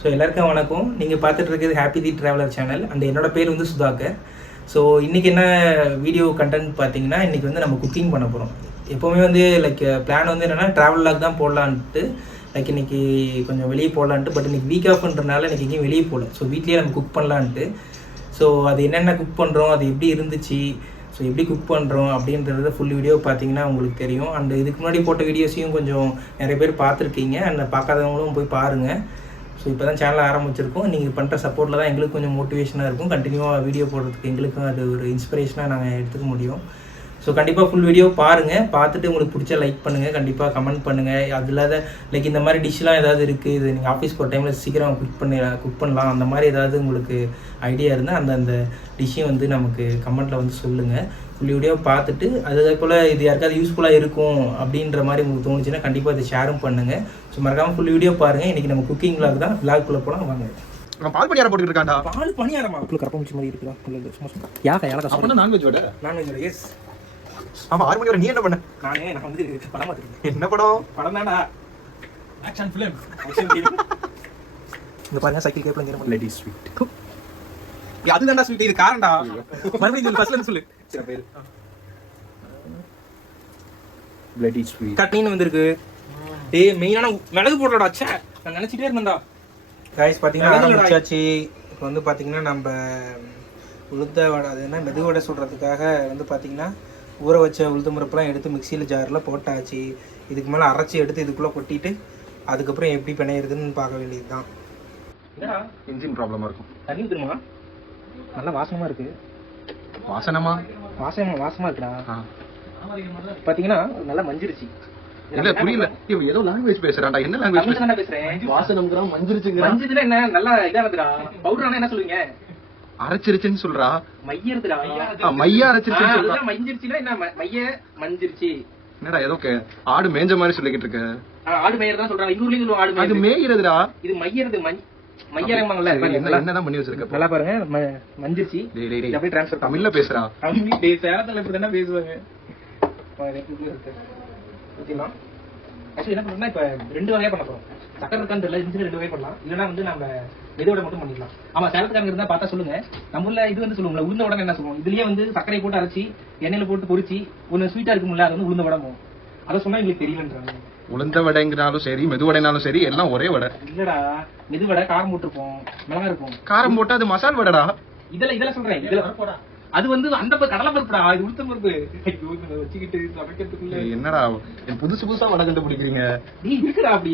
So எல்லாருக்கும் வணக்கம். நீங்கள் பார்த்துட்டு இருக்கிறது happy the traveller channel and என்னோட பேர் வந்து சுதாகர். ஸோ இன்றைக்கி என்ன வீடியோ கண்டென்ட் பார்த்தீங்கன்னா, இன்றைக்கி வந்து நம்ம குக்கிங் பண்ண போகிறோம். எப்போவுமே வந்து லைக் பிளான் வந்து என்னென்னா ட்ராவல் லாக் தான் போடலான்ட்டு, லைக் இன்றைக்கி கொஞ்சம் வெளியே போடலான்ட்டு. பட் இன்றைக்கி வீக் ஆஃப்ன்றனால இன்றைக்கி எங்கேயும் வெளியே போகல. ஸோ வீட்லேயே நம்ம குக் பண்ணலான்ட்டு. ஸோ அது என்னென்ன குக் பண்ணுறோம், அது எப்படி இருந்துச்சு, ஸோ எப்படி குக் பண்ணுறோம் அப்படின்றத ஃபுல் வீடியோ பார்த்தீங்கன்னா உங்களுக்கு தெரியும். அண்ட் இதுக்கு முன்னாடி போட்ட வீடியோஸையும் கொஞ்சம் நிறைய பேர் பார்த்துருக்கீங்க. அண்ட் பார்க்காதவங்களும் போய் பாருங்கள். ஸோ இப்போ தான் சேனல் ஆரம்பிச்சிருக்கோம். நீங்கள் பண்ணுற சப்போர்ட்டில் தான் எங்களுக்கு கொஞ்சம் மோட்டிவேஷனாக இருக்கும். கண்டினியூவாக வீடியோ போடுறதுக்கு எங்களுக்கும் அது ஒரு இன்ஸ்பிரேஷனாக நாங்கள் எடுத்துக்க முடியும். ஸோ கண்டிப்பாக ஃபுல் வீடியோ பாருங்கள். பார்த்துட்டு உங்களுக்கு பிடிச்சா லைக் பண்ணுங்கள், கண்டிப்பாக கமெண்ட் பண்ணுங்கள். அது இல்லாத லைக் இந்த மாதிரி டிஷ்லாம் ஏதாவது இருக்குது, இது நீங்கள் ஆஃபீஸ் போகிற டைமில் சீக்கிரம் குக் பண்ணலாம், அந்த மாதிரி ஏதாவது உங்களுக்கு ஐடியா இருந்தால் அந்த டிஷ்ஷையும் வந்து நமக்கு கமெண்ட்டில் வந்து சொல்லுங்கள். ஃபுல் வீடியோ பார்த்துட்டு அதே போல் இது யாருக்காவது யூஸ்ஃபுல்லாக இருக்கும் அப்படின்ற மாதிரி உங்களுக்கு தோணுச்சுன்னா கண்டிப்பாக அதை ஷேரும் பண்ணுங்கள். ஸோ மறக்காமல் ஃபுல் வீடியோ பாருங்கள். இன்றைக்கி நம்ம குக்கிங் விளாக் தான். விளாக்குள்ளே போனால் வாங்க. பால் பணியாரம் போட்டுட்டு இருக்காண்டா. பால் பணியாரமா? உங்களுக்கு கரப்பமுச்சி மாதிரி இருக்குதா? யாக்கா யாரா? அப்போ நான்வெஜ் வடை. நான்வெஜ் வடை. எஸ். ஆமா, 6 மணி வரை நீ என்ன பண்ண? நான் வந்து படம் பார்த்துருக்கேன். என்ன படம்? படம் தான்டா, ஆக்ஷன் ஃபிலிம். இந்த பாருங்க, சைக்கிள் கேப்ல இங்க லேடி ஸ்வீட். அது தான்டா ஸ்வீட், இது காரண்டா. மறுபடியும் சொல்லு, ஃபர்ஸ்ட்ல இருந்து சொல்லு. சரி பேரு பிளடி ஸ்வீட். கட்னின்னு வந்திருக்கு. டேய் மெயினான மிளகு போடலடா. ச்சே, நான் நினைச்சிட்டே இருந்தேன்டா. गाइस பாத்தீங்கன்னா ஆரம்பிச்சாச்சு. இப்போ வந்து பாத்தீங்கன்னா நம்ம உளுந்த வடை, அது என்ன மெது வடை சுடுறதுக்காக வந்து பாத்தீங்கன்னா ஊற வச்ச உளுந்து முறுப்பெல்லாம் எடுத்து மிக்சியில் ஜாரில் போட்டாச்சு. இதுக்கு மேலே அரைச்சி எடுத்து இதுக்குள்ளே கொட்டிட்டு அதுக்கப்புறம் எப்படி பிணையிறதுன்னு பார்க்க வேண்டியது தான். இன்ஜின் ப்ராப்ளமாக இருக்கும். தண்ணி ஊற்றுமா? நல்லா வாசனமாக இருக்குது. வாசமாக இருக்குடா. பார்த்தீங்கன்னா நல்லா மஞ்சிருச்சு. இல்ல புரியல, ஏதோ லாங்குவேஜ் பேசுறான்டா. என்ன லாங்குவேஜ்? நான் பேசுறேன். வாசனம்ங்கறான், மஞ்சிருச்சுங்கறான். மஞ்சிதுல என்ன நல்லா இதானதுடா. பவுடர்னா என்ன சொல்லுவீங்க? அரைச்சிருச்சுன்னு சொல்றா. மையறதுடா. மையா அரைச்சிருச்சுன்னு சொல்றா. மஞ்சிருச்சுனா என்ன? மைய மஞ்சிருச்சு. என்னடா ஏதோ ஆடு மேஞ்ச மாதிரி சொல்லிக்கிட்டு இருக்க? ஆடு மேயறதா சொல்றாங்க. இன்னொருலயும் சொல்லுவாங்க ஆடு மேயறது. அது மேயிறதுடா. இது மையறது. மையறங்கல. என்னதான் பண்ணி வச்சிருக்க? நல்லா பாருங்க, மஞ்சிருச்சு. டேய் டேய் அப்படியே ட்ரான்ஸ்ஃபர் தமிழ்ல பேசுறா. தமிழ் டேய் சேலத்துல இப்படி தான பேசுவாங்க. ஊத்திடலாம். ஆக்சுவலி என்ன பண்ணணும்னா இப்போ 2 வகையா பண்ண போறோம். சக்கரை இருக்கான்னு தெரியல, இன்ஜின் 2 வகை பண்ணலாம். இல்லைன்னா வந்து நம்ம மெதுவடை மட்டும் பண்ணிடலாம். ஆமா, சேலத்துக்காரங்க இருந்தா பார்த்தா சொல்லுங்க. நம்மள இது வந்து சொல்லுவோம்ல உளுந்த வடை என்ன சொல்லுவோம். இதுலயே வந்து சர்க்கரை போட்டு அரைச்சி எண்ணெயில போட்டு பொரிச்சு ஒன்னு ஸ்வீட்டா இருக்கும்ல, அது வந்து உளுந்த வடை. அதை சொன்னா எங்களுக்கு தெரியலன்றாங்க. உளுந்த வடைங்கனாலும் சரி மெதுவடைனாலும் சரி எல்லாம் ஒரே வடை. இல்லடா, மெதுவடை காரம் போட்டுருப்போம், மிளகா இருக்கும். காரம் போட்டா அது மசால் வடைடா. இதெல்லாம் சொல்றேன். இதுல அது வந்து அந்த கடலை பருப்புடா, இது உளுத்த பருப்பு. வச்சுக்கிட்டு சமைக்கிறதுக்குள்ள என்னடா புதுசு புதுசா வடை கண்டுபிடிக்கிறீங்க? நீ இருக்குடா அப்படி.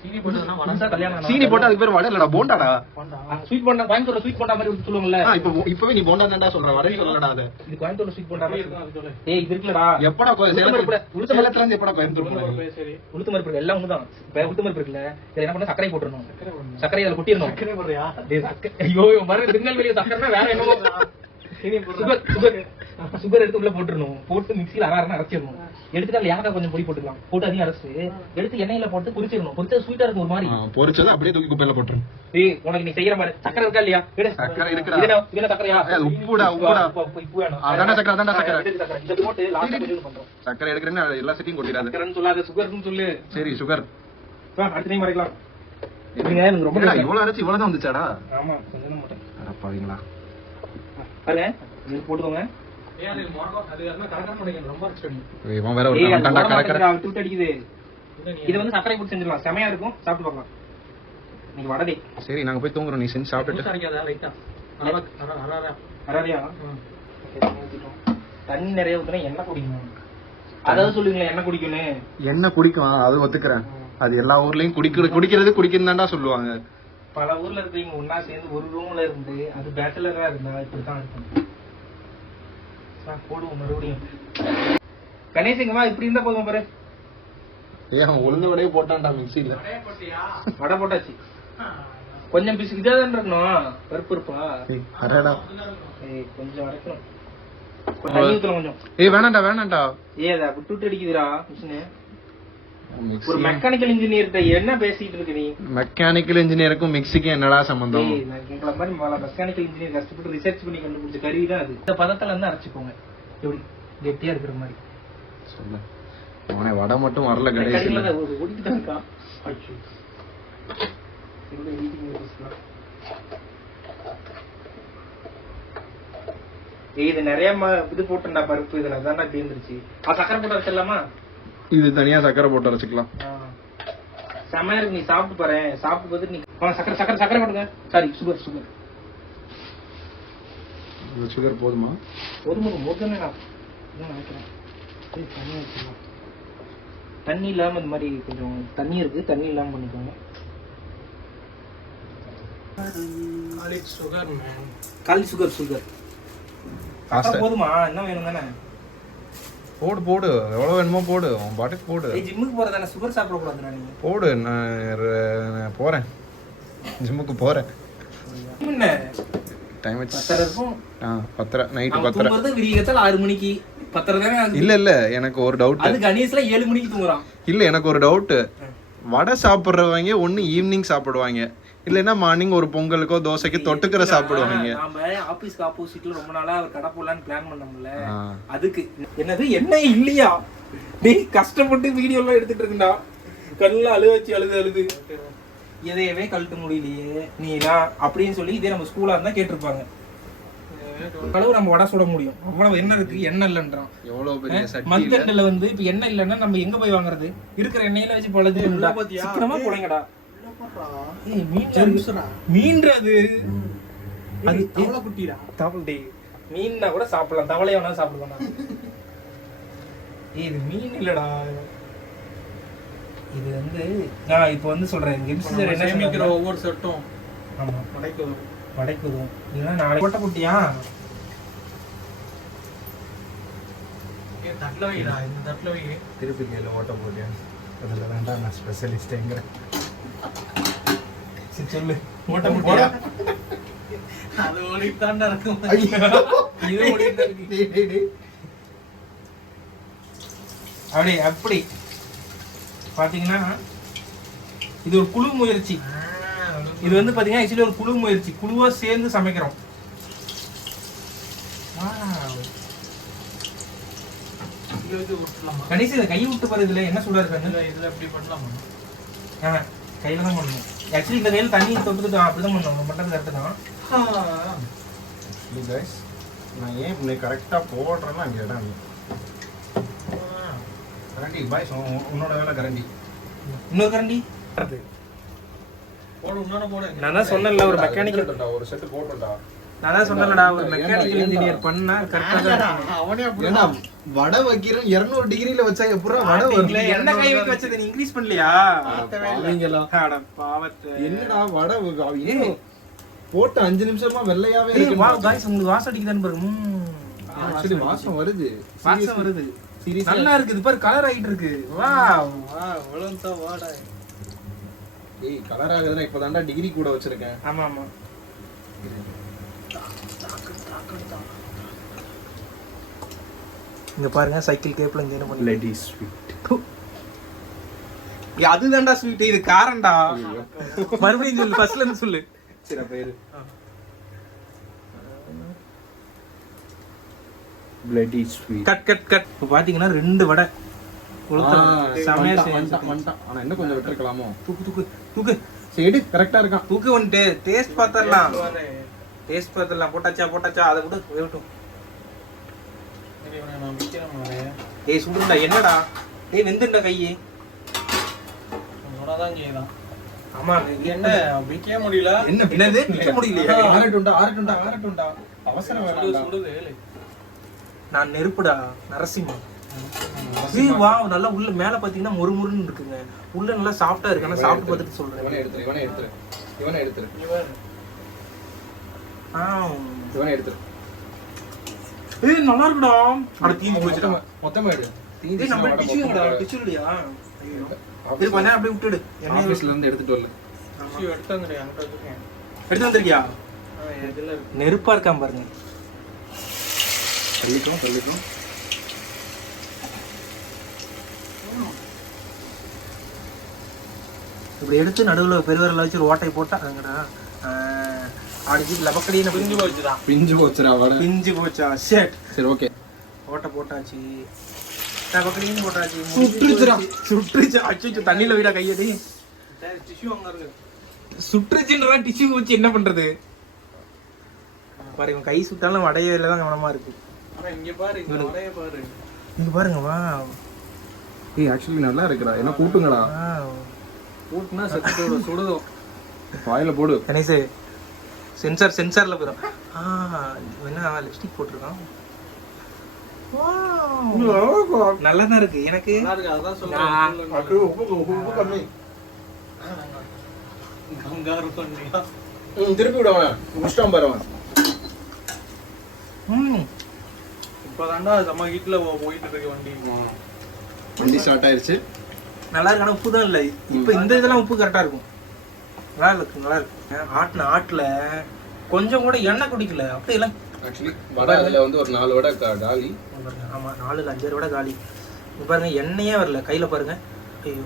சீனி போட்டா கல்யாணம். சீனி போட்டா அதுக்கு பேர் வடை இல்லடா, போண்டாடா. ஸ்வீட் போண்டா, கோயம்புத்தூர்ல ஸ்வீட் போண்டா மாதிரி சொல்லுவாங்கல்ல. இப்பவே நீ போண்டா தான்டா சொல்ற, வடை சொல்லலடா. அது இது கோயம்புத்தூர்ல ஸ்வீட் போண்டா மாதிரி. ஏய் இது இருக்குலடா. எப்படா சேலத்துல இருந்து எப்படா கோயம்புத்தூர்? சரி, உளுத்த பருப்பு எல்லாம் ஒண்ணுதான். உளுத்த பருப்பு இருக்குல்ல, இத என்ன பண்ண சர்க்கரை போட்டுறணும். சர்க்கரை அதுல கொட்டிரணும். சர்க்கரை போடுறியா? ஐயோ மறு திருநெல்வேலி சர்க்கரைனா வேற என்னமோ. சுகர் எடுத்து உள்ள போட்டுறணும். போட்டு மிக்சியில அரைச்சிடணும். எடுத்துட்டு அதுல ஏலக்காய் கொஞ்சம் பொடி போட்டுக்கலாம். போட்டு அதையும் அரைச்சிட்டு எடுத்து எண்ணெயில போட்டு பொரிச்சிடணும். பொரிச்சா ஸ்வீட்டா இருக்கும் ஒரு மாதிரி. பொரிச்சதை அப்படியே தூக்கி குப்பையில போட்டுரும். ஏய் உனக்கு நீ செய்யற மாதிரி சக்கரை இருக்கா இல்லையா? சக்கரை இருக்குடா. இதுல சக்கரையா? உப்புடா. உப்பு வேணும். அதான்டா சக்கரை, அதான்டா சக்கரை. இத போட்டு லாஸ்டா கொஞ்சம் பண்றோம். சக்கரை எடுக்கறேன்னா எல்லா செட்டியும் கொட்டிடாத. சக்கரைன்னு சொல்லாத, சுகர்னு சொல்லு. சரி சுகர். வா அடுத்த டைம் மறைக்கலாம். நீங்க எனக்கு ரொம்ப இவ்வளவு அரைச்சு இவ்வளவுதான் வந்துச்சாடா? ஆமா, கொஞ்சம் மட்டும். அட பாவீங்களா. பாருங்க, இது போட்டுக்கோங்க. இவன் வேற ஒரு கண்டா கரெக்டா விட்டு அடிக்குது. இது வந்து சக்கரை போட்டு செஞ்சிடலாம், செமையா இருக்கும். சாப்பிட்டு பார்க்கலாம். நீங்க வடதே. சரி நாங்க போய் தூங்குறோம், நீ செஞ்சு சாப்பிட்டுட்டு. தண்ணி நிறைய ஊத்துனா எண்ணெய் குடிக்கணும். அதாவது சொல்லுவீங்களா எண்ணெய் குடிக்கணும். எண்ணெய் குடிக்கும், அது ஒத்துக்கிறேன். அது எல்லா ஊர்லயும் குடிக்கிறது தான்டா சொல்லுவாங்க. பல ஊர்ல இருக்கீங்க ஒன்னா சேர்ந்து ஒரு ரூம்ல இருந்து அது பேச்சலரா இருந்தா இப்படித்தான் இருக்கும். போடுவோம் மறுபடியும். கணேசங்கம்மா இப்படி இருந்தா போதும் பாரு. ஏன் உளுந்த வடையே போட்டான்டா மிக்சியில. வடை போட்டாச்சு. கொஞ்சம் பிசு இதாதான் இருக்கணும். பருப்பு இருப்பா. கொஞ்சம் வரைக்கணும். தண்ணி ஊத்தலாம் கொஞ்சம். வேணாண்டா. ஏதா விட்டு அடிக்குதுடா மிஷினு. ஒரு மெக்கானிக்கல் இன்ஜினியர்கிட்ட என்ன பேசிட்டு இருக்க நீ? மெக்கானிக்கல் இன்ஜினியருக்கும் மிக்ஸிக்கும் என்னடா சம்பந்தம்? எங்களை மாதிரி மெக்கானிக்கல் இன்ஜினியர் கஷ்டப்பட்டு ரிசர்ச் பண்ணி கண்டுபிடிச்ச கருவி தான் அது. இந்த பதத்துல இருந்து அரைச்சுக்கோங்க. எப்படி கெட்டியா இருக்கிற மாதிரி சொல்லு. அவனை வடை மட்டும் வரல கடைசியில. ஓடிட்டு தான் இருக்கான். இது நிறைய இது போட்டுண்டா பருப்பு இதுல அதான் தீர்ந்துருச்சு. சக்கரை போட்டு வச்சிடலாமா? இது தனியா சக்கரை போட்டு அரைச்சிக்கலாம். செமையா இருக்கு, நீ சாப்பிட்டு பாரு. சாப்பிட்டு பார்த்துட்டு நீ சக்கரை சக்கரை சக்கரை போடுங்க. Sorry, sugar sugar. சுகர் போதுமா? போதும் நினைக்கிறேன். தண்ணி இல்லாம இந்த மாதிரி கொஞ்சம் தண்ணி இருக்கு, தண்ணி இல்லாம பண்ணிக்கோங்க. காலி சுகர் சுகர் போதுமா? என்ன வேணும் தானே? போடு எவ்வளவு வேணுமோ போடு, உன் பாட்டுக்கு போடு. ஜிம்முக்கு போறதானே, சுகர் சாப்பிட கூடாதுடா நீ. போடு, நான் போறேன், ஜிம்முக்கு போறேன். டைம் ஆச்சு. 10:30 இருக்கும். 10:30 நைட் 10:30. தூங்குறது விடியகாத்தால 6 மணிக்கு. 10:30 தானே ஆகுது. இல்ல எனக்கு ஒரு டவுட். அது கணேஷ்ல 7 மணிக்கு தூங்குறான். இல்ல எனக்கு ஒரு டவுட். வடை சாப்பிடுறவங்க ஒண்ணு ஈவினிங் சாப்பிடுவாங்க, இல்லைன்னா மார்னிங் ஒரு பொங்கலுக்கோ தோசைக்கோ தொட்டுக்கிற சாப்பிடுவாங்க. நாம ஆபீஸ்க்கு ஆப்போசிட்ல ரொம்ப நாளா ஒரு கடை போடலான்னு பிளான் பண்ணோம்ல, அதுக்கு என்னது என்ன இல்லையா? டேய் கஷ்டப்பட்டு வீடியோ எல்லாம் எடுத்துட்டு இருக்கா, கண்ணுல அழுது எதையவே கழட்ட முடியலையே நீனா அப்படின்னு சொல்லி இதே நம்ம ஸ்கூலா இருந்தா கேட்டிருப்பாங்க. அளவு நம்ம வடை சுட முடியும், அவ்வளவு எண்ணெய் இருக்கு, எண்ணெய் இல்லைன்றான். மந்த்ல வந்து இப்ப எண்ணெய் இல்லைன்னா நம்ம எங்க போய் வாங்குறது? இருக்கிற எண்ணெயில வச்சு பழது சீக்கிரமா போடுங்கடா. மீன்றது அது தவளை குட்டிடா, தவளை மீன்னா கூட சாப்பிடலாம், தவளைய வேணா சாப்பிடுவானா? இது மீன் இல்லடா, இது வந்து நான் இப்போ வந்து சொல்றேன். என்ன சேமிக்கிற ஒவ்வொரு செட்டும் ஆமா வடைக்குதும் இல்லைன்னா நாளைக்கு ஓட்ட குட்டியா தட்டில் வைடா, இந்த தட்டில் வை. திருப்பி கையில் ஓட்ட போட்டியா? அதில் வேண்டாம், நான் ஸ்பெஷலிஸ்ட்டுங்கிறேன். சொல்லு, ஓட்ட போட்டியா? அது ஓடித்தாண்டா இருக்கும், இது ஓடிட்டு இருக்கு. அப்படி பாத்தீங்கன்னா இது ஒரு குழு முயற்சி. இது வந்து பாத்தீங்கன்னா ஆக்சுவலி ஒரு குழு முயற்சி, குழுவா சேர்ந்து சமைக்கிறோம். கடைசி இதை கையை விட்டு பாரு. இதுல என்ன சொல்றாரு கண்ணு? இதுல எப்படி பண்ணலாமா? கையில தான் பண்ணணும். ஆக்சுவலி இந்த கையில தண்ணி தொட்டுக்கிட்டு அப்படிதான் பண்ணணும், பண்றது கரெக்ட் தான். நான் ஏன் இப்படி கரெக்டா போடுறேன்னா அங்கே இடம் கரண்டி பாய்ஸ், உன்னோட வேலை கரண்டி. இன்னொரு கரண்டி நான் தான் சொன்னேன்ல, ஒரு மெக்கானிக்கல் ஒரு செட்டு போட்டுடா. நான் தான் சொன்னேன்லடா, ஒரு மெக்கானிக்கல் இன்ஜினியர் பண்ணா கரெக்டா. அவனே அப்படியே வடை வைக்கிறேன் 200 டிகிரில வச்சா எப்பறா வடை வரல? என்ன கை வைக்க வச்சது நீ இன்கிரீஸ் பண்ணலையா? நீங்களா அட பாவத்தை. என்னடா வடை போட்டு 5 நிமிஷமா வெள்ளையாவே இருக்கு. வா गाइस, உங்களுக்கு வாசம் அடிக்குதான்னு பாருங்க. ஆக்சுவலி வாசம் வருது, வாசம் வருது. நல்லா இருக்கு, இது பாரு கலர் ஆயிட்டு இருக்கு. வாவ் வளந்தா வாடா. ஏய் கலர் ஆகுதுனா இப்போதான்டா டிகிரி கூட வச்சிருக்கேன். ஆமா ஆமா. இங்க பாருங்க, சைக்கிள் கேப்ல இங்க என்ன பண்ணி லேடி ஸ்வீட். அதுதான்டா ஸ்வீட், இது காரம்டா. மறுபடியும் சொல்லு, ஃபர்ஸ்ட்ல இருந்து சொல்லு. சரி பேரு bloody sweet. Cut cut cut. இப்போ பாத்தீங்கன்னா 2 வடை சமையா வந்துட்டான். ஆனா இன்னும் கொஞ்சம் விட்டுருக்கலாமோ? தூக்கு தூக்கு தூக்கு. சரி கரெக்டா இருக்கான். தூக்கு வந்துட்டு டேஸ்ட் பார்த்தறலாம். டேஸ்ட் பார்த்தறலாம். போட்டாச்சா அதை விட்டு வேட்டும். நான் விக்கிறேன் மாரே. ஏய் சுடுடா, என்னடா? ஏய் வெந்துடா கையே. உன்னோடதான் கேக்குதா? ஆமா, என்ன விக்க முடியல. என்னது விக்க முடியலையா? ஆறட்டும்டா. அவசரம் வேணாம்டா. சுடுது. நான் நெருப்புடா, நரசிம்மா. ஏய் வாவ், நல்லா உள்ள மேல பாத்தீங்கன்னா முறுமுறுன்னு இருக்குங்க. உள்ள நல்லா சாஃப்ட்டா இருக்கு. நான் சாப்பிட்டு பார்த்துட்டு சொல்றேன். இவனை எடுத்துரு. இவனை எடுத்துரு. ஏய் நல்லா இருக்குடா. அட தீந்து போச்சுடா. மொத்தமா எடு. தீந்து நம்ம டிஷ்யூங்கடா, டிஷ்யூலயா? ஐயோ. இது கொஞ்சம் அப்படியே விட்டுடு. ஆபீஸ்ல இருந்து எடுத்துட்டு வரல. டிஷ்யூ எடுத்து வந்துடு, அங்க இருக்கேன். எடுத்து வந்திருக்கியா? இதுல இருக்கு. நெருப்பா இருக்காம் பாருங்க. தள்ளிட்டோம். இப்படி எடுத்து நடுவுல பெருவரல வச்சு ஓட்டை போட்டா அங்கடா ஆடிச்சு லபக்கடியே பிஞ்சு போச்சா. சரி ஓகே, ஓட்டை போட்டாச்சு, லபக்கடியும் போட்டாச்சு. சுட்டுருச்சு. அச்சோ தண்ணியில வைடா கையடி. டிஷ்யூ அங்க இருக்கு. சுற்றுச்சுன்றா டிஷ்யூ வச்சு என்ன பண்றது பாரு, இவன் கை சுட்டாலும் வடையில தான் கவனமா இருக்கு. இங்க பாரு, இங்க பாருங்க வா. ஏய் ஆக்சுவலி நல்லா இருக்குடா. என்ன கூட்டுங்கடா. கூட்டுனா செத்து சுடுதும். வாயில போடு. கணேசு சென்சார்ல போயிடும். என்ன லிப்ஸ்டிக் போட்டிருக்கான். நல்லா தான் இருக்கு எனக்கு. அதான் சொல்றேன். உப்பு கம்மி. கங்காரு பண்ணியா திருப்பி விடுவான். முடிச்சிட்டான் பாரு அவன். இப்பதான்டா நம்ம வீட்டுல போயிட்டு இருக்கு வண்டி ஸ்டார்ட் ஆயிருச்சு. நல்லா இருக்கு. ஆனா உப்பு தான் இல்லை. இப்ப இந்த இதெல்லாம் உப்பு கரெக்டா இருக்கும். நல்லா இருக்கு. ஆட்டுல கொஞ்சம் கூட எண்ணெய் குடிக்கல. அப்படியே எல்லாம் ஆக்சுவலி வடை அதுல வந்து ஒரு 4 வடை காலி. ஆமா 4-5 வடை காலி. இப்போ பாருங்க எண்ணெயே வரல. கையில பாருங்க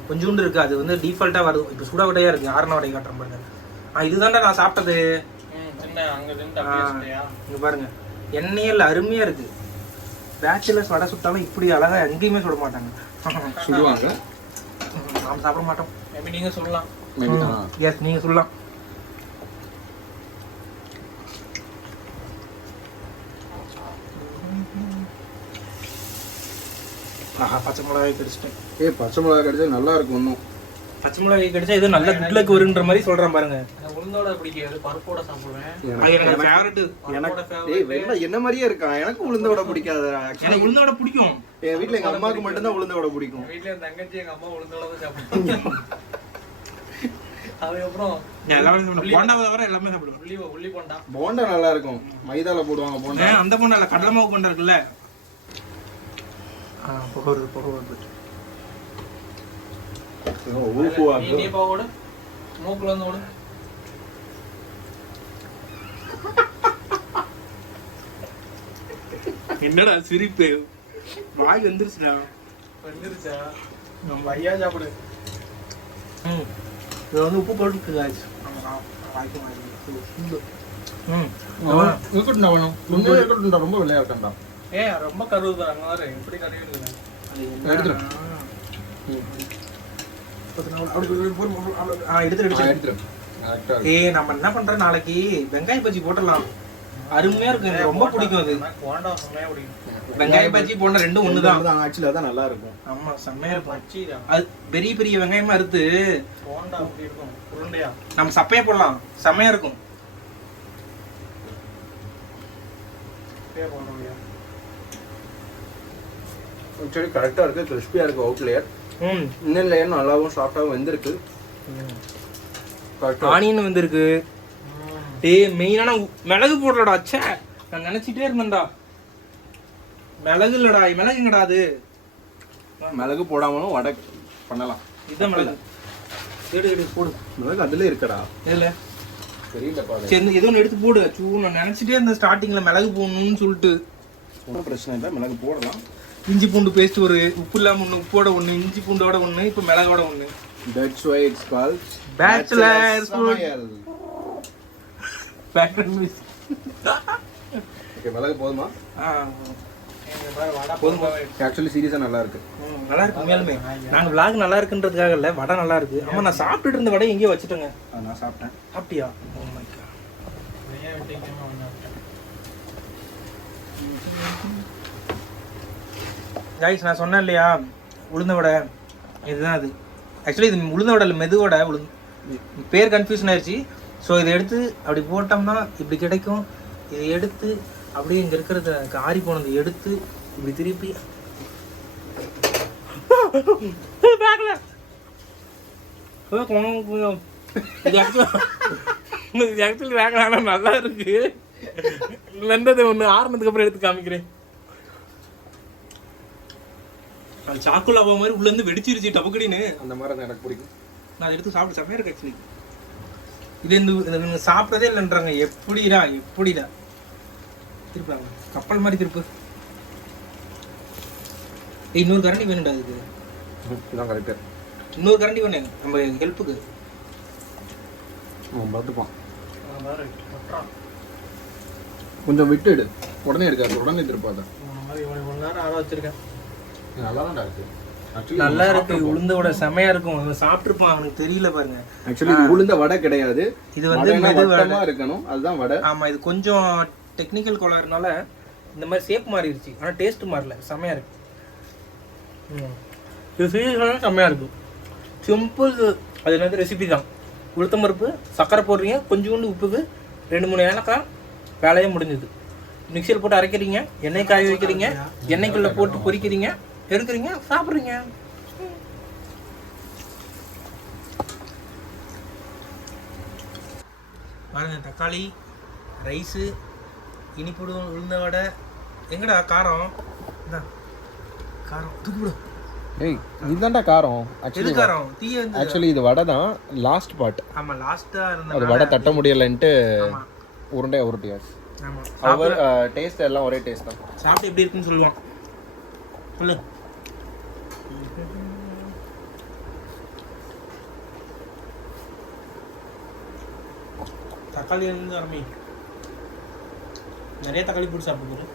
கொஞ்சோண்டு இருக்கு. அது வந்து டிஃபால்ட்டா வருது. இப்போ சுட வடையா இருக்கு. ஆறுன வடை காட்டுறேன் பாருங்க. இதுதான்டா நான் சாப்பிட்டது. இங்க பாருங்க எண்ணெயே இல்லை, அருமையா இருக்கு. பேச்சுலர்ஸ் வடை சுட்டாலும் இப்படி அழகா எங்கேயுமே சுட மாட்டாங்க. சுடுவாங்க. நாம சாப்பிட மாட்டோம். நீங்க சொல்லலாம். எஸ் நீங்க சொல்லலாம். பச்சை மிளகாய் கடிச்சிட்டேன். பச்சை மிளகாய் கடிச்சா நல்லா இருக்கும். இன்னும் பச்சை மிளகாய் கடிச்சா இது நல்ல குட் லக் வருன்ற மாதிரி சொல்றேன் பாருங்க. உளுந்தோட பிடிக்காது, பருப்போட சாப்பிடுவேன். எனக்கு ஃபேவரட். என்ன மாதிரியே இருக்கான். எனக்கு உளுந்த வடை பிடிக்காது. எனக்கு உளுந்த வடை பிடிக்கும். என் வீட்டுல எங்க அம்மாவுக்கு மட்டும் தான் உளுந்த வடை பிடிக்கும். வீட்டுல என் தங்கச்சி எங்க அம்மா உளுந்தோட தான் சாப்பிடுவாங்க. அதுக்கப்புறம் போண்டா தவிர எல்லாமே சாப்பிடுவோம். உள்ளி போண்டா. போண்டா நல்லா இருக்கும். மைதால போடுவாங்க போண்டா. அந்த போண்டா இல்ல, கடலை மாவு போண்டா இருக்குல்ல. புகை வருது. நீ போடு, மூக்குல வந்து ஓடு. என்னடா சிரிப்பு? வாய் வந்துருச்சுடா. வந்துருச்சா? நம்ம ஐயா சாப்பிடு. இது வந்து உப்பு போட்டு ரொம்ப விளையா இருக்கா. ரொம்ப கருவுதான். எப்படி கருவு நம்ம என்ன பண்றோம், நாளைக்கு வெங்காய பஜ்ஜி போட்டுடலாம். அருமையா இருக்கு. எனக்கு ரொம்ப பிடிக்கும் அது. வெங்காய பஜ்ஜி போன ரெண்டும் ஒண்ணுதான். ஆக்சுவலி அதான் நல்லா இருக்கும். ஆமா செம்மையா இருக்கும். அது பெரிய பெரிய வெங்காயமா அறுத்து நம்ம சப்பையா போடலாம். செம்மையா இருக்கும். சரி கரெக்டா இருக்கு. கிறிஸ்பியா இருக்கு. அவுட் லேயர் இன்னர் லேயர் நல்லாவும் சாஃப்டாவும் வெந்திருக்கு. ஆனியன் வந்திருக்கு. டேய் மெயினான மிளகு போடலடா. ச்சே நான் நினைச்சிட்டே இருந்தேன்டா. மிளகு இல்லடா. மிளகுங்கடா அது. மிளகு போடாமலும் வடை பண்ணலாம். இதுதான் மிளகு. எடு போடு. மிளகு அதுல இருக்கடா. இல்ல தெரியல பாரு. சரி ஏதோ ஒன்று எடுத்து போடு. நான் நினைச்சிட்டே இருந்தேன் ஸ்டார்டிங்ல மிளகு போடணும்னு சொல்லிட்டு. ஒன்றும் பிரச்சனை இல்லை. மிளகு போடலாம். இஞ்சி பூண்டு பேஸ்ட் ஒரு உப்பு இல்லாம ஒன்று, உப்போட ஒன்று, இஞ்சி பூண்டோட ஒன்று, இப்போ மிளகோட ஒன்று. That's why it's called Bachelor's சமையல். ஓகே மிளகு போதுமா? போதுமா? ஆக்சுவலி சீரியஸா நல்லா இருக்கு. நல்லா இருக்கு உண்மையாலுமே. நாங்க vlog நல்லா இருக்குன்றதுக்காக இல்ல, வடை நல்லா இருக்கு. ஆமா நான் சாப்பிட்டுட்டு இருந்த வடை எங்கேயோ வச்சுட்டேங்க. நான் சாப்பிட்டேன். சாப்பிட்டியா? Oh my God. கைஸ் நான் சொன்னேன் இல்லையா உளுந்த வடை, இதுதான் அது. ஆக்சுவலி இது உளுந்த வடை இல்லை, மெது வடை. பேர் கன்ஃபியூஷன் ஆயிடுச்சு. ஸோ இதை எடுத்து அப்படி போட்டோம்னா இப்படி கிடைக்கும். இதை எடுத்து அப்படியே இங்கே இருக்கிறத ஆறி போனதை எடுத்து இப்படி திருப்பி இது ஆக்சுவலி வேகலாம். நல்லா இருக்கு. வெந்தது ஒன்று ஆறுனதுக்கு அப்புறம் எடுத்து காமிக்கிறேன். அது சாக்குள்ள போக மாதிரி உள்ள இருந்து வெடிச்சிருச்சு டபுக்கடின்னு. அந்த மாதிரி எனக்கு பிடிக்கும். நான் அதை எடுத்து சாப்பிட்டு செம்மையா இருக்கு ஆக்சுவலி. இது இந்த சாப்பிட்டதே இல்லைன்றாங்க. எப்படிடா திருப்பாங்க கப்பல் மாதிரி திருப்பு. இன்னொரு கரண்டி வேணும்டா இதுக்கு. இதான் கரெக்டு. இன்னொரு கரண்டி வேணும் நம்ம ஹெல்ப்புக்கு. பார்த்துப்பான். கொஞ்சம் விட்டு எடு. உடனே எடுக்காது. உடனே திருப்பாத. நேரம் ஆற வச்சிருக்கேன். நல்லா தான் இருக்கு. நல்லா இருக்கு. உளுந்த வடை செமையா இருக்கும். அவன் சாப்பிட்டுருப்பான், அவனுக்கு தெரியல பாருங்க. ஆக்சுவலி இது உளுந்த வடை கிடையாது, இது வந்து மெதுவா இருக்கணும், அதுதான் வடை. ஆமா, இது கொஞ்சம் டெக்னிக்கல் கோளாறுனால இந்த மாதிரி ஷேப் மாறிடுச்சு. ஆனா டேஸ்ட் மாறல, செமையா இருக்கு. இது சீரியஸான செமையா இருக்கு. சிம்பிள். அது என்னது ரெசிபி தான். உளுத்தம் பருப்பு, சக்கரை போடுறீங்க, கொஞ்சோண்டு உப்புக்கு 2-3 ஏலக்காய், வேலையே முடிஞ்சது. மிக்சியில் போட்டு அரைக்கிறீங்க, எண்ணெய் காய வைக்கிறீங்க, எண்ணெய்க்குள்ளே போட்டு பொரிக்கிறீங்க, எடுக்கிறீங்க, சாப்பிட்றீங்க. பாருங்க, தக்காளி ரைஸு, இனிப்புடு உளுந்த வடை. எங்கடா காரம்? இதான் காரம், தூக்கிவிடும். ஏய், இதுதான்டா காரம். எது காரம்? தீ வந்து ஆக்சுவலி இது வடை தான், லாஸ்ட் பார்ட். ஆமாம், லாஸ்ட்டாக அது இருந்தது. வடை தட்ட முடியலன்ட்டு உருட்டியாச்சு. ஆமாம், அவர் டேஸ்ட் எல்லாம் ஒரே டேஸ்ட் தான். சாப்பிட்டு எப்படி இருக்குன்னு சொல்லுவான். சொல்லு. தக்காளி இருந்து ஆரம்பி. நிறைய தக்காளி போட்டு சாப்பிடுவோம்.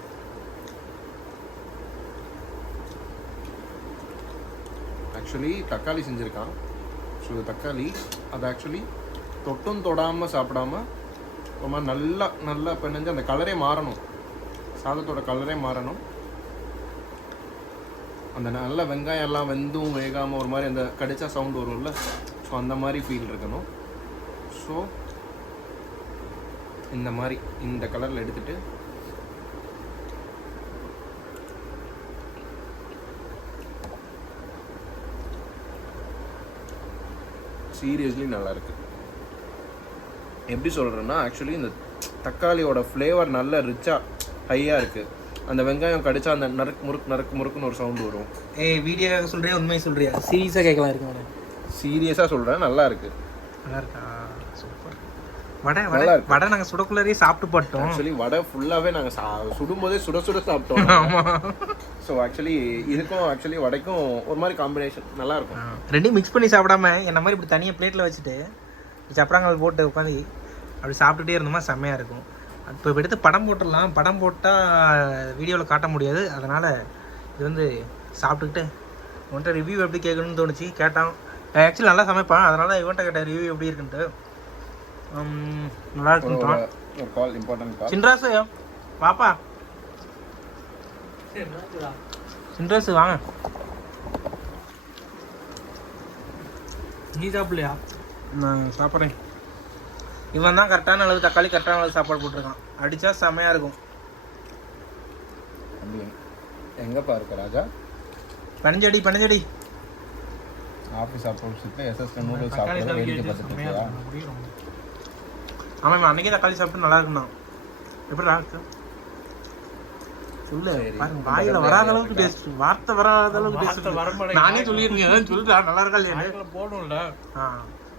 ஆக்சுவலி தக்காளி செஞ்சுருக்கான். ஸோ தக்காளி அது ஆக்சுவலி தொட்டும் தொடாமல் சாப்பிடாம ரொம்ப நல்லா நல்லா பிணைஞ்சு அந்த கலரே மாறணும், சாதத்தோட கலரே மாறணும். அந்த நல்ல வெங்காயம் எல்லாம் வெந்தும் வேகாமல் ஒரு மாதிரி அந்த கடிச்சா சவுண்ட் வரும்ல, ஸோ அந்த மாதிரி ஃபீல் இருக்கணும். ஸோ இந்த மாதிரி இந்த கலரில் எடுத்துட்டு சீரியஸ்லி நல்லா இருக்கு. எப்படி சொல்கிறேன்னா, ஆக்சுவலி இந்த தக்காளியோட ஃப்ளேவர் நல்ல ரிச்சாக ஹையாக இருக்குது. அந்த வெங்காயம் கடிச்சா அந்த நறுக்கு முறுக்குன்னு ஒரு சவுண்டு வரும். ஏய், வீடியோக்காக சொல்கிறியா உண்மையை சொல்கிறியா? சீரியஸாக கேட்கலாம் இருக்கு. சீரியஸாக சொல்கிறேன், நல்லா இருக்குது. நல்லா இருக்கா? சூப்பர். வடை வடை நாங்கள் சுடக்குள்ளே சாப்பிட்டு போட்டோம். ஆக்சுவலி வடை ஃபுல்லாகவே நாங்கள் சுடும்போதே சுட சாப்பிட்டோம். ஆமாம். ஸோ ஆக்சுவலி இதுக்கும் ஆக்சுவலி வடைக்கும் ஒரு மாதிரி காம்பினேஷன் நல்லாயிருக்கும். ரெண்டையும் மிக்ஸ் பண்ணி சாப்பிடாம என்ன மாதிரி இப்படி தனியாக பிளேட்டில் வச்சுட்டு சப்பராங்கல் போட்டு உட்காந்து அப்படி சாப்பிட்டுட்டே இருந்தோமா செம்மையாக இருக்கும். இப்போ எடுத்து படம் போட்டுடலாம். படம் போட்டால் வீடியோவில் காட்ட முடியாது. அதனால் இது வந்து சாப்பிட்டுக்கிட்டு இவன்ட்ட ரிவ்யூ எப்படி கேட்கணும்னு தோணுச்சு. கேட்டான். ஆக்சுவலி நல்லா சமைப்பான், அதனால் இவன்ட்ட கேட்டேன் ரிவ்யூ எப்படி இருக்குன்ட்டு. நல்லா இருக்குன்ட்டான். ஒரு கால், இம்பார்ட்டன்ட் கால். சின்ராசு பாப்பா, சின்ராசு வாங்க. நீ சாப்பிடலையா? நான் சாப்பிட்றேன். இவன் தான் கரெக்டான அளவு தக்காளி, கரெக்டான அளவு சாப்பாடு போட்டிருக்கான். அடித்தா செம்மையாக இருக்கும். எங்கப்பா இருக்க ராஜா? பனஞ்சடி ஆஃபீஸ் சாப்பிட்டு எஸ்எஸ் நூடுல்ஸ் சாப்பிட்டு வேடிக்கை பார்த்துட்டு இருக்கியா? ஆமாம், அன்றைக்கே தக்காளி சாப்பிட்டு நல்லா இருக்குண்ணா. எப்படி இருக்கு சொல்லு. பாருங்க, வாயில வராத அளவுக்கு டேஸ்ட், வார்த்தை வராத அளவுக்கு டேஸ்ட். நானே சொல்லியிருக்கேன், சொல்லிட்டா நல்லா இருக்கா இல்லையா போடும்ல.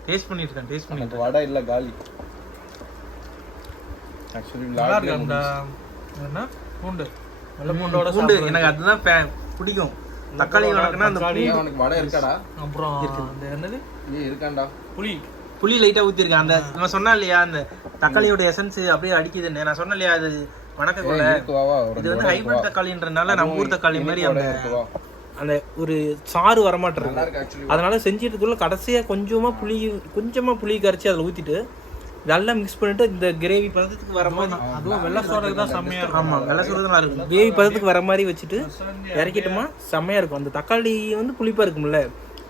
டேஸ்ட் பண்ணிட்டு இருக்கேன், டேஸ்ட் பண்ணிட்டு. வடை இல்லை காலி. ஆக்சுவலி நல்லா இருக்குடா. என்ன பூண்டு, நல்ல பூண்டோட பூண்டு எனக்கு அதுதான் பிடிக்கும். தக்காளி வணக்குனா அந்த உனக்கு வடை இருக்காடா? அப்புறம் அந்த என்னது இருக்காண்டா, புளி லைட்டாக ஊற்றிருக்கேன். அந்த நம்ம சொன்னா இல்லையா, அந்த தக்காளியோட எசன்ஸ் அப்படியே அடிக்குதுன்னு நான் சொன்னேன் இல்லையா, அது வணக்கக்குள்ள. இது வந்து ஹைபிரிட் தக்காளின்றதுனால நம்ம ஊர் தக்காளி மாதிரி அந்த ஒரு சாறு வரமாட்டேருக்கு. அதனால செஞ்சிட்டுக்குள்ள கடைசியாக கொஞ்சமாக புளி கரைச்சி அதில் ஊற்றிட்டு நல்லா மிக்ஸ் பண்ணிட்டு இந்த கிரேவி பதத்துக்கு வர மாதிரி, அதுவும் வெள்ளை சோறுக்கு தான் செம்மையாக இருக்கும். ஆமாம், வெள்ளை சோறு தான் இருக்கும். கிரேவி பதத்துக்கு வர மாதிரி வச்சுட்டு இறக்கிட்டோமா செம்மையாக இருக்கும். அந்த தக்காளி வந்து புளிப்பாக இருக்கும்ல,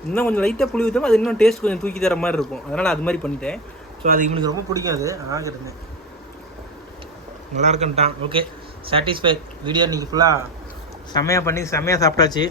இன்னும் கொஞ்சம் லைட்டாக புளி ஊற்றோம், அது இன்னும் டேஸ்ட் கொஞ்சம் தூக்கி தர மாதிரி இருக்கும். அதனால் அது மாதிரி பண்ணிட்டேன். ஸோ அது இவனுக்கு ரொம்ப பிடிக்கும். அது அழகாக இருந்தேன், நல்லா இருக்குன்ட்டான். Okay, satisfy. வீடியோ இன்றைக்கி ஃபுல்லாக செம்மையாக பண்ணி செம்மையாக சாப்பிட்டாச்சு.